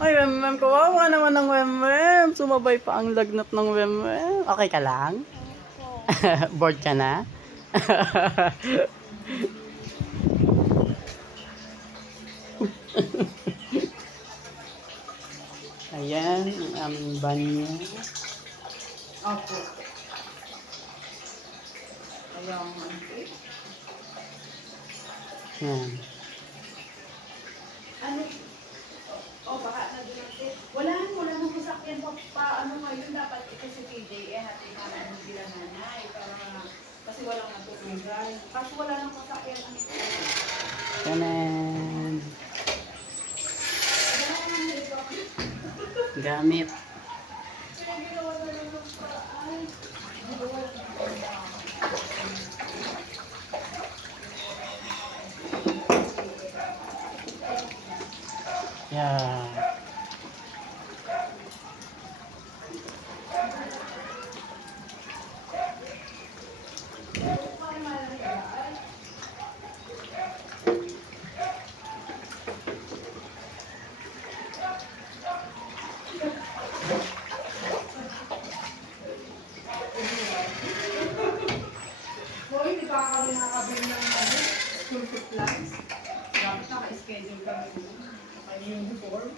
Ay, Wemwem, kawawa naman ng Wemwem. Sumabay pa ang lagnat ng Wemwem. Okay ka lang? Bored ka na? Ayan, ang aming banyo. Opo. Ayaw ang auntie. Yan. Ano? Baka na doon natin. Wala nang masakyan ano ngayon. Dapat ito si PJ, hati namin ng sila nanay. Kasi walang natutulungan. Kasi wala nang masakyan ang ito. Tanan. Gamit. Yeah. Hoy, hindi pa kami nakakabili ng school supplies. Dapat naka-schedule kami doon. Naka-uniform.